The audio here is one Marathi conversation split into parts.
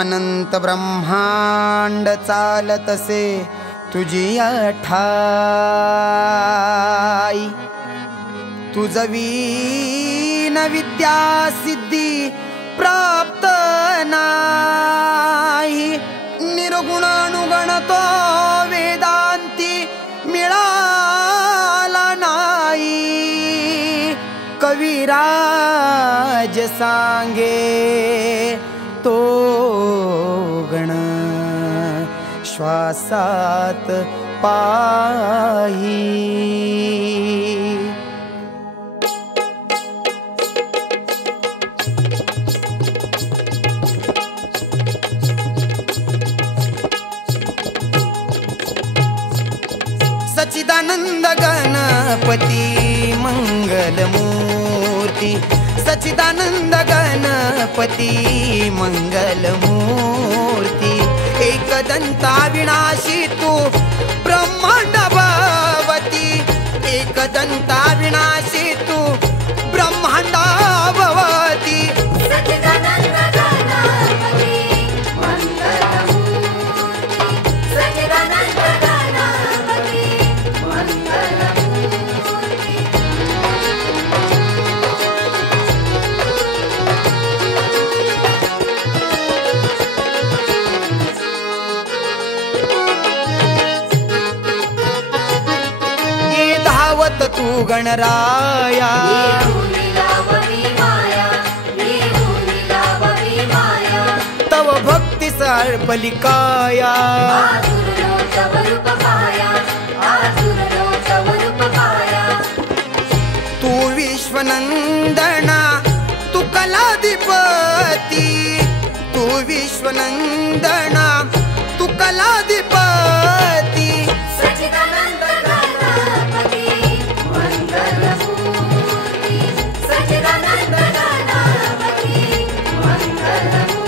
अनंत ब्रह्मांड चालतसे तुझी ठाई। तुझवीन विद्या सिद्धी प्राप्त नाही। निर्गुण अनुगण तो वेदांती मिळाला नाही। कविराज सांगे तो गण श्वासात पाही। सच्चिदानंद गणपती मंगलमूर्ती। सच्चिदानंद गणपती मंगलमूर्ती। एकदंता विनाशी तू ब्रह्मांड भवती। एकदंता विनाशी तू ब्रह्मांड भवती। सच्चिदानंद गणपती मंगलमूर्ती। सच्चिदानंद गणपती मंगलमूर्ती। तू गणराया तव भक्ति सर्पलिकाया। तू विश्वनंदना तू कलाधिपती। तू विश्वनंदना तू कलाधिपती। सच्चिदानंद गणपती मंगलमूर्ती। सच्चिदानंद गणपती मंगलमूर्ती।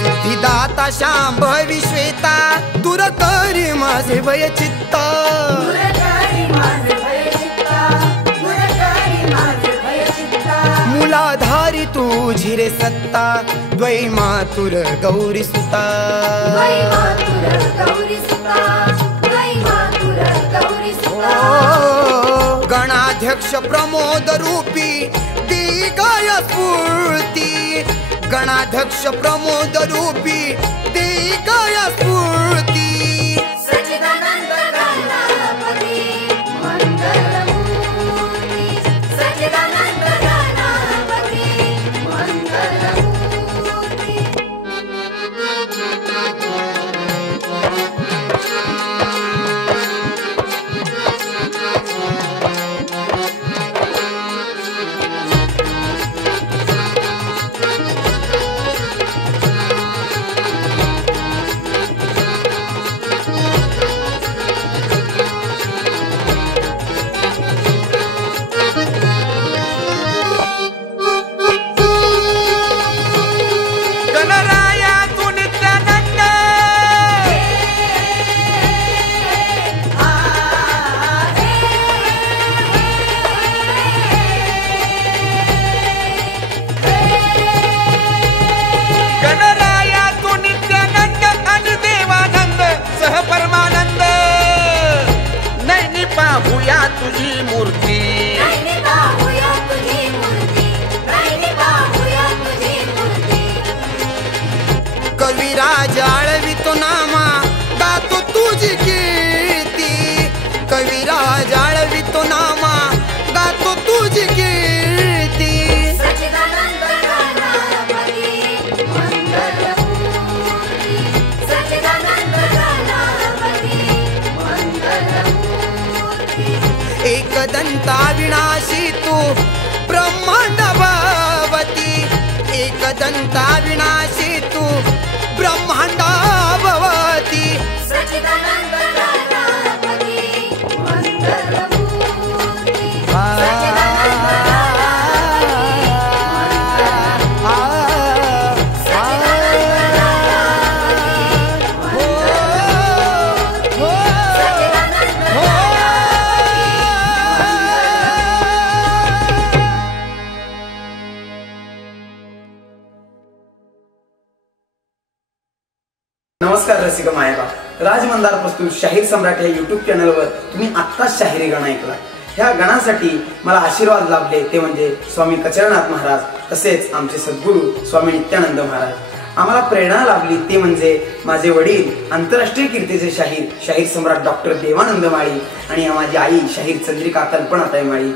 सिद्धिदाता शांभ विश्वेता दूर करी माझे भय चित्ता। मुलाधारी तुझी रे सत्ता द्वैमातुर गौरी सुता। गणाध्यक्ष प्रमोद रूपी दिगाय स्फूर्ती। गणाध्यक्ष प्रमोद रूपी दिगाय स्फूर्ती। सच्चिदानंद गणपती मंगलमूर्ती। सच्चिदानंद गणपती मंगलमूर्ती। तुझी मूर्ती। कविराज आळवितो नामा गातो तुझी कीर्ती। कविराज आळवितो नामा गातो तुझी कीर्ती। सच्चिदानंद गणपती मंगलमूर्ती। सच्चिदानंद गणपती मंगलमूर्ती। एकदंता विनाशी तू ब्रह्मांड भवती। एकदंता विनाशी तू ब्रह्मांड भवती। सच्चिदानंद गणपती मंगलमूर्ती। सच्चिदानंद गणपती नमस्कार रसिक मायबा, राजमंदार प्रस्तुत शाहीर सम्राट या युट्यूब चॅनलवर तुम्ही आत्ताच शाहिरी गाणं ऐकला। ह्या गाण्यासाठी मला आशीर्वाद लाभले ते म्हणजे स्वामी कचरनाथ महाराज, तसेच आमचे सद्गुरू स्वामी नित्यानंद महाराज। आम्हाला प्रेरणा लाभली ते म्हणजे माझे वडील आंतरराष्ट्रीय कीर्तीचे शाहीर सम्राट डॉक्टर देवानंद माळी आणि माझी आई शाहीर चंद्रिका कल्पनाताई माळी।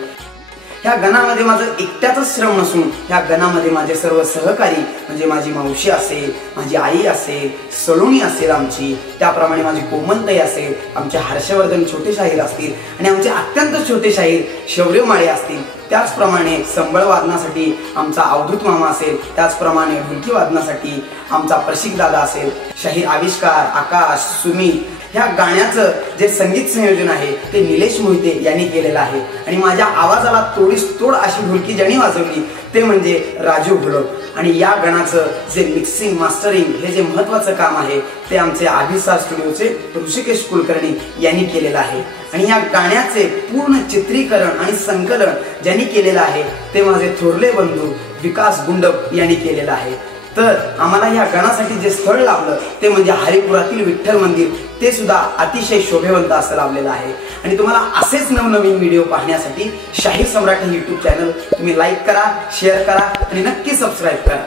ह्या गणामध्ये माझं एकट्याचाच श्रम नसून ह्या गणामध्ये माझे सर्व सहकारी म्हणजे माझी मावशी असेल, माझी आई असेल, सलोनी असेल आमची, त्याप्रमाणे माझी कोमलताई असेल, आमचे हर्षवर्धन छोटे शाहीर असतील आणि आमचे अत्यंत छोटे शाहीर शौर्य माळे असतील, त्याचप्रमाणे संबळ वादनासाठी आमचा अवधूत मामा असेल, त्याचप्रमाणे ढोलकी वादनासाठी आमचा प्रशिक दादा असेल, शाहीर आविष्कार, आकाश, सुमित। ह्या गाण्याचं जे संगीत संयोजन आहे ते निलेश मोहिते यांनी केलेलं आहे आणि माझ्या आवाजाला तोडीस तोड अशी ढोलकी ज्यांनी वाजवली ते म्हणजे राजू घोलप। आणि या गाण्याचं जे मिक्सिंग मास्टरिंग हे जे महत्त्वाचं काम आहे ते आमचे अभिसार स्टुडिओचे ऋषिकेश कुलकर्णी यांनी केलेलं आहे आणि या गाण्याचे पूर्ण चित्रीकरण आणि संकलन ज्यांनी केलेलं आहे ते माझे थोरले बंधू विकास गुंडप यांनी केलेलं आहे। तर आम्हाला या गाण्यासाठी जे स्थळ लाभलं ते म्हणजे हरिपुरातील विठ्ठल मंदिर, ते सुद्धा अतिशय शोभेवंत असं लाभलेलं आहे। आणि तुम्हाला असेच नवनवीन व्हिडिओ पाहण्यासाठी शाहीर सम्राट हे युट्यूब चॅनल तुम्ही लाईक करा, शेअर करा आणि नक्की सबस्क्राईब करा।